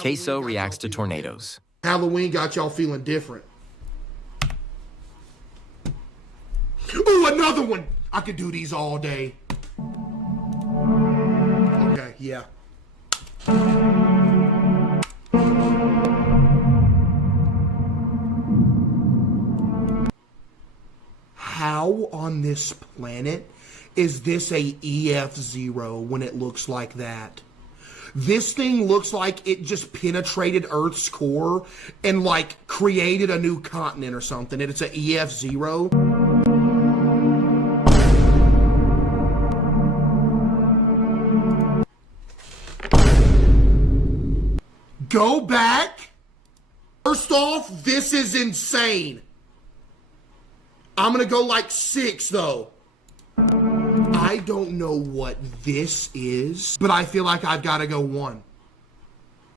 Queso reacts to tornadoes. Halloween got y'all feeling different. Ooh, another one! I could do these all day. Okay, yeah. How on this planet is this a EF0 when it looks like that? This thing looks like it just penetrated Earth's core and like created a new continent or something, and it's an EF0. Go back. First off, this is insane. I'm gonna go like 6 though. I don't know what this is, but I feel like I've got to go 1.